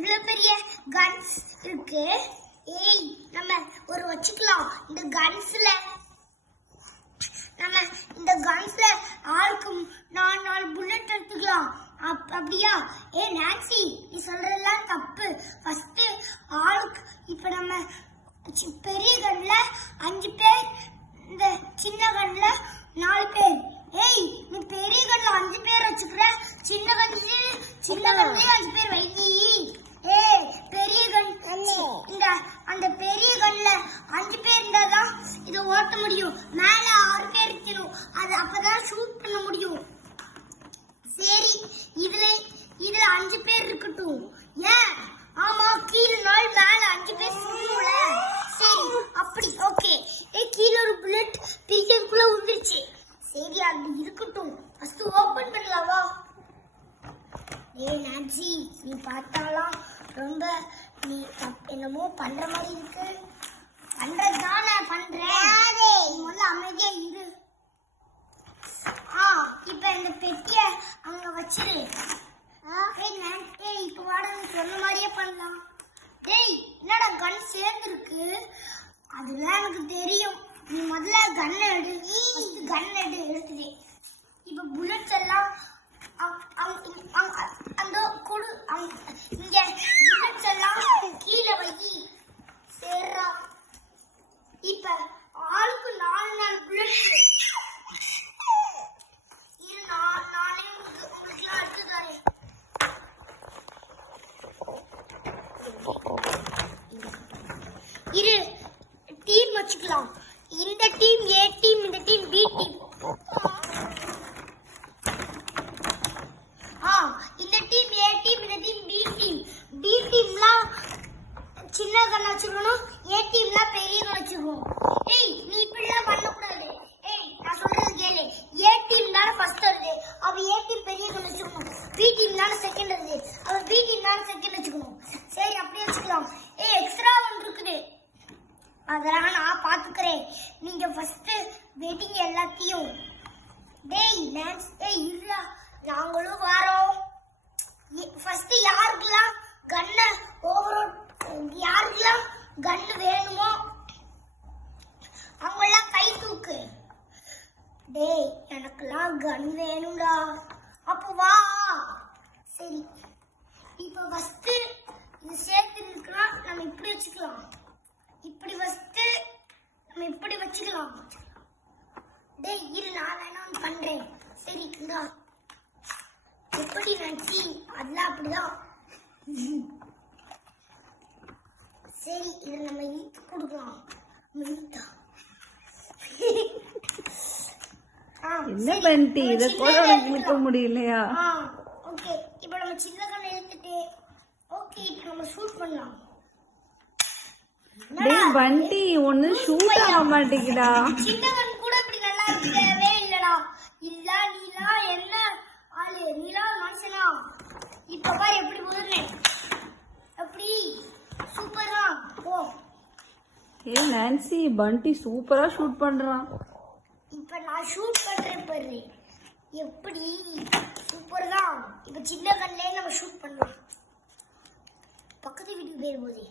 இவ்வளவு பெரிய கன்ஸ் இருக்கு. ஏய் நம்ம ஒரு வச்சுக்கலாம். இந்த கன்ஸ்ல ஆளுக்கு 4 புல்லட் எடுத்துக்கலாம். அப்படியா? ஏ நான்சி, நீ சொல்றதெல்லாம் தப்பு. ஃபர்ஸ்ட் ஆளுக்கு இப்ப நம்ம பெரிய கன்ல 5 பேர், இந்த சின்ன கன்ல 4 பேர். ஏய் நீ பெரிய கன்ல 5 பேர் வச்சுக்கிற, சின்ன கன்லயே 5 பேர் வைடி. ஏய் பெரிய கன், இந்த அந்த பெரிய கன்ல 5 பேர் இருந்தாதான் இதை ஓட்ட முடியும். மேல 6 பேர் இருக்கணும், அது அப்பதான் ஷூட் பண்ண முடியும். சரி, இதுல 5 பேர் இருக்கட்டும். ஏன்? ஆமா, கீழ 4 மேல 5 பேர் சொல்லணும்ல. சரி அப்படி ஓகே. கீழ ஒரு புல்லட் பிரிக்கிறதுக்குள்ள வந்துருச்சு. சரி அது இருக்கட்டும், ஃபர்ஸ்ட் ஓபன் பண்ணலாமா? ஏய் நான்சி, நீ பார்த்தாலாம் ரொம்ப நீ என்னமோ பண்ற மாதிரி இருக்கு. பண்றதுதான் நான் பண்றேன், முதல்ல அமைதியா இரு. இப்ப இந்த பெட்டிய அங்க வச்சிரு. இப்ப வாடகை சொன்ன மாதிரியே பண்ணலாம். டேய் என்னடா கன் சேர்ந்து இருக்கு? அதெல்லாம் எனக்கு தெரியும். நீ முதல்ல கன் எடுத்துட்டே. இப்ப புல்லட்ஸ் எல்லாம் அந்த கொடு, இங்க புல்லட்ஸ் எல்லாம் கீழே வை. சேர்றா. இப்ப ஆளுக்கு 4 புல்லட்ஸ். நானே உங்களுக்கு எடுத்து தரேன். இரு, டீம் வச்சுக்கலாம். இந்த டீம் ஏ டீம், இந்த டீம் பி டீம். இந்த டீம் ஏ டீம், இந்த டீம் பி டீம். பி டீம்லாம் சின்ன கன் வச்சுக்கணும், ஏ டீம்லாம் பெரிய கன் வச்சுக்கணும். ஏய் நீ இப்படிலாம் பண்ணக்கூடாது. ஏய் நான் சொல்றது கேளு. ஏ டீம் தானே ஃபர்ஸ்ட் வருது, அவ ஏ டீம் பெரிய கன் வச்சுக்கணும். பி டீம் தானே செகண்ட் வருது, அவ பி டீம் தானே செகண்ட் வச்சுக்கணும். சரி அப்படியே வச்சுக்கலாம். எக்ஸ்ட்ரா ஒன்று இருக்குது, அதெல்லாம் நான் பாத்துக்கிறேன். நீங்க ஃபர்ஸ்ட் வெட்டிங் எல்லாத்தையும். டேய் டான்ஸ், இல்ல நாங்களும் வரோம். ஃபர்ஸ்ட் யாருக்கெல்லாம் கன்ன ஓவரோட், யாருக்கெல்லாம் கன்னு வேணுமோ அவங்கெல்லாம் கை தூக்கு. டேய் எனக்கெல்லாம் கன் வேணும்டா. அப்போ வா. சரி, இப்போ ஃபர்ஸ்ட் இது சேர்த்து இருக்கலாம். நம்ம இப்படி வச்சுக்கலாம். இப்படி ஃபர்ஸ்ட் நம்ம இப்படி வச்சுக்கலாம். டேய் இரு, நான் வேணாம் பண்றேன். சரி இந்தா. எப்படி நினைச்சி? அதெல்லாம் அப்படிதான். சரி இதை நம்ம இழுத்து கொடுக்கலாம். என்ன பண்டி, இத கூட இழுக்க முடியலையா? ஓகே, இப்போ நம்ம சின்ன கண்ணை இழுத்துட்டு ஓகே இப்போ நம்ம ஷூட் பண்ணலாம். டேய் பண்டி, ஒண்ணு ஷூட் ஆக மாட்டேங்குடா. சின்ன கண் கூட இப்படி நல்லா இருக்கவே இல்லடா. இல்ல நீலா என்ன ஆளு? நீலா மனுஷனா? இப்ப பாரு எப்படி போதுன்னு. எப்படி சூப்பரா போ. ஏய் நான்சி, பண்டி சூப்பரா ஷூட் பண்றான். இப்ப நான் ஷூட் பண்றேன் பாரு, எப்படி சூப்பர் தான். இப்ப சின்ன கண்ணிலே நம்ம ஷூட் பண்ணலாம். பக்கத்து வீட்டுக்கு போயிடும் போதே